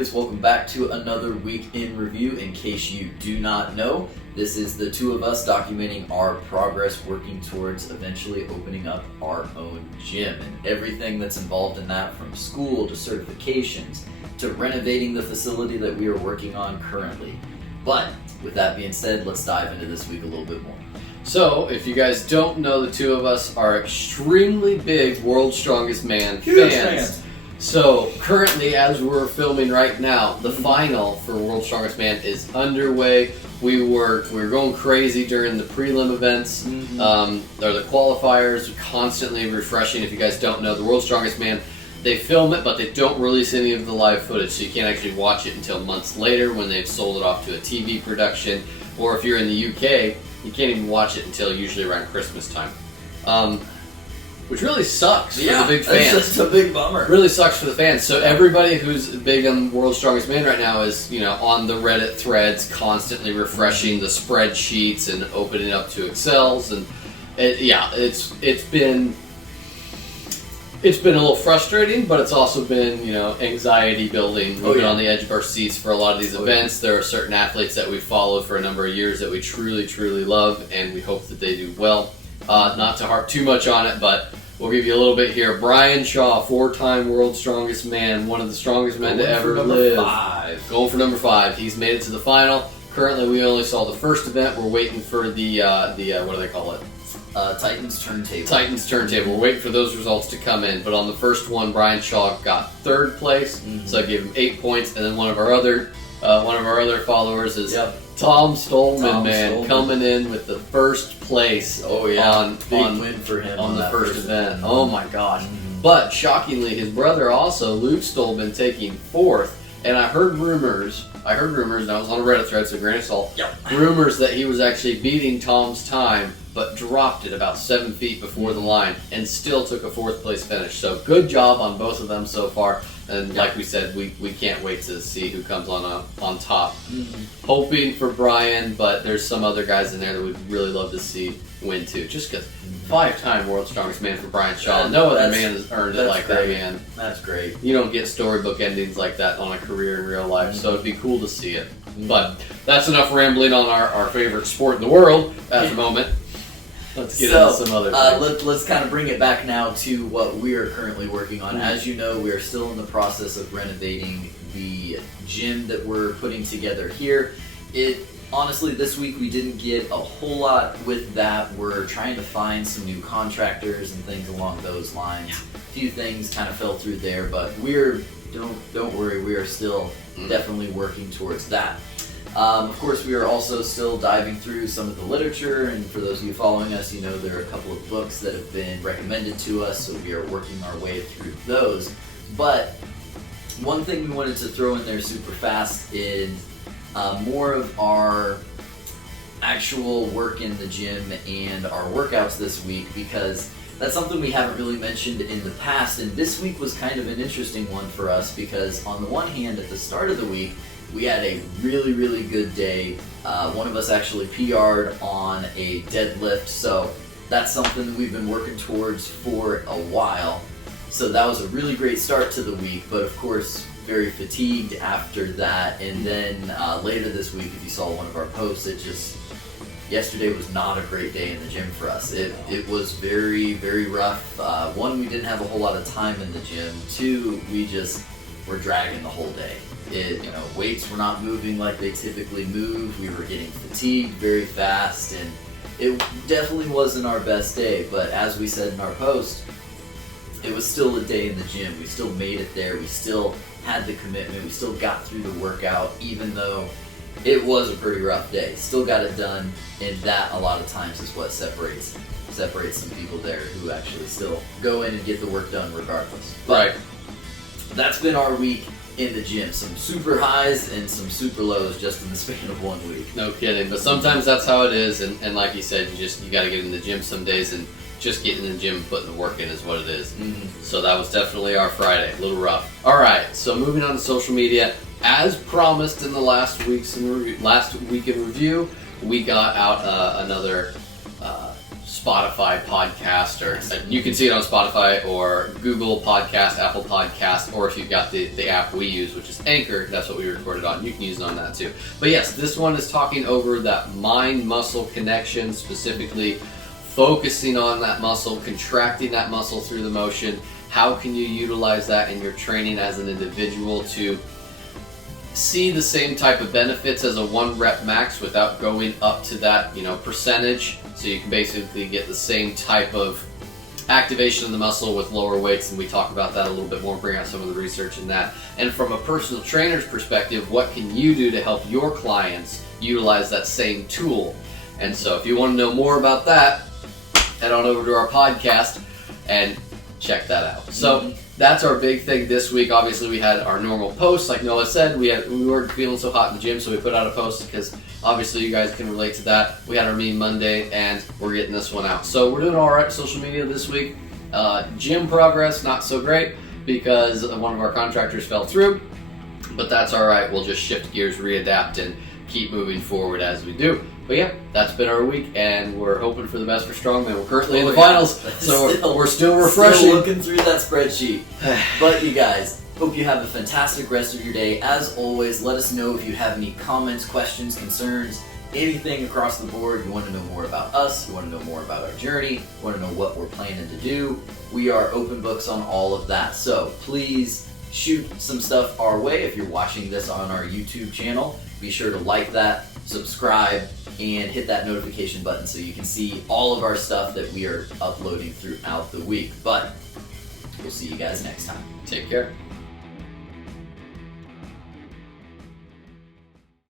athletes, welcome back to another week in review. In case you do not know, this is the two of us documenting our progress working towards eventually opening up our own gym and everything that's involved in that, from school to certifications to renovating the facility that we are working on currently. But with that being said, let's dive into this week a little bit more. So, if you guys don't know, the two of us are extremely big World's Strongest Man fans. So, currently, as we're filming right now, the final for World's Strongest Man is underway. We were going crazy during the prelim events, or the qualifiers, constantly refreshing. If you guys don't know, the World's Strongest Man, they film it, but they don't release any of the live footage, so you can't actually watch it until months later when they've sold it off to a TV production. Or if you're in the UK, you can't even watch it until usually around Christmas time. Which really sucks for the big fans. It's just a big bummer. Really sucks for the fans. So everybody who's big on World's Strongest Man right now is, on the Reddit threads, constantly refreshing the spreadsheets and opening up to Excels, and it's been a little frustrating, but it's also been, anxiety building. We've been on the edge of our seats for a lot of these events. There are certain athletes that we've followed for a number of years that we truly, truly love, and we hope that they do well. Not to harp too much on it, but we'll give you a little bit here. Brian Shaw, 4-time World's Strongest Man, one of the strongest men to ever live. Going for number 5. He's made it to the final. Currently, we only saw the first event. We're waiting for the what do they call it? Titans Turntable. Titans Turntable. We're waiting for those results to come in. But on the first one, Brian Shaw got 3rd place, so I gave him 8 points. And then one of our other followers is Tom Stolman, coming in with the first place. Big win for him on the first event. Oh my gosh! But shockingly, his brother also, Luke Stolman, taking 4th. And I heard rumors, and I was on a Reddit thread, so grain of salt. Rumors that he was actually beating Tom's time, but dropped it about 7 feet before the line, and still took a 4th place finish. So good job on both of them so far. And like we said, we can't wait to see who comes on top. Hoping for Brian, but there's some other guys in there that we'd really love to see win too. Just because 5-time World's Strongest Man for Brian Shaw. No other man has earned it like that, man. That's great. You don't get storybook endings like that on a career in real life, so it'd be cool to see it. But that's enough rambling on our favorite sport in the world at the moment. Let's get into some other things. Let's kind of bring it back now to what we are currently working on. As you know, we are still in the process of renovating the gym that we're putting together here. Honestly, this week we didn't get a whole lot with that. We're trying to find some new contractors and things along those lines. A few things kind of fell through there, but don't worry, we are still definitely working towards that. Of course, we are also still diving through some of the literature, and for those of you following us, there are a couple of books that have been recommended to us, so we are working our way through those. But one thing we wanted to throw in there super fast is more of our actual work in the gym and our workouts this week, because that's something we haven't really mentioned in the past, and this week was kind of an interesting one for us because on the one hand, at the start of the week, we had a really, really good day. One of us actually PR'd on a deadlift, so that's something that we've been working towards for a while. So that was a really great start to the week, but of course, very fatigued after that. And then later this week, if you saw one of our posts, yesterday was not a great day in the gym for us. It was very, very rough. 1, we didn't have a whole lot of time in the gym. 2, we just were dragging the whole day. Weights were not moving like they typically move. We were getting fatigued very fast, and it definitely wasn't our best day. But as we said in our post, it was still a day in the gym. We still made it there. We still had the commitment. We still got through the workout, even though it was a pretty rough day. Still got it done, and that a lot of times is what separates some people there who actually still go in and get the work done regardless. But that's been our week in the gym. Some super highs and some super lows just in the span of 1 week. No kidding. But sometimes that's how it is, and like you said, you got to get in the gym some days, and just getting in the gym and putting the work in is what it is. So that was definitely our Friday. A little rough. All right, so moving on to social media. As promised in the last week in review, we got out another Spotify podcast, or you can see it on Spotify or Google Podcast, Apple Podcast, or if you've got the app we use, which is Anchor, that's what we recorded on. You can use it on that too. But yes, this one is talking over that mind-muscle connection, specifically focusing on that muscle, contracting that muscle through the motion. How can you utilize that in your training as an individual to see the same type of benefits as a 1 rep max without going up to that, percentage? So you can basically get the same type of activation of the muscle with lower weights, and we talk about that a little bit more, bring out some of the research in that. And from a personal trainer's perspective, what can you do to help your clients utilize that same tool? And so if you want to know more about that, head on over to our podcast and check that out. So that's our big thing this week. Obviously, we had our normal posts, like Noah said. We weren't feeling so hot in the gym, so we put out a post because obviously you guys can relate to that. We had our Mean Monday, and we're getting this one out. So we're doing all right social media this week. Gym progress, not so great because one of our contractors fell through, but that's all right. We'll just shift gears, readapt, and keep moving forward as we do. But yeah, that's been our week, and we're hoping for the best for Strongman. We're currently in the finals, so we're still refreshing. Still looking through that spreadsheet. But you guys, hope you have a fantastic rest of your day. As always, let us know if you have any comments, questions, concerns, anything across the board. You want to know more about us, you want to know more about our journey, you want to know what we're planning to do. We are open books on all of that. So please shoot some stuff our way. If you're watching this on our YouTube channel, be sure to like that, subscribe, and hit that notification button so you can see all of our stuff that we are uploading throughout the week. But we'll see you guys next time. Take care.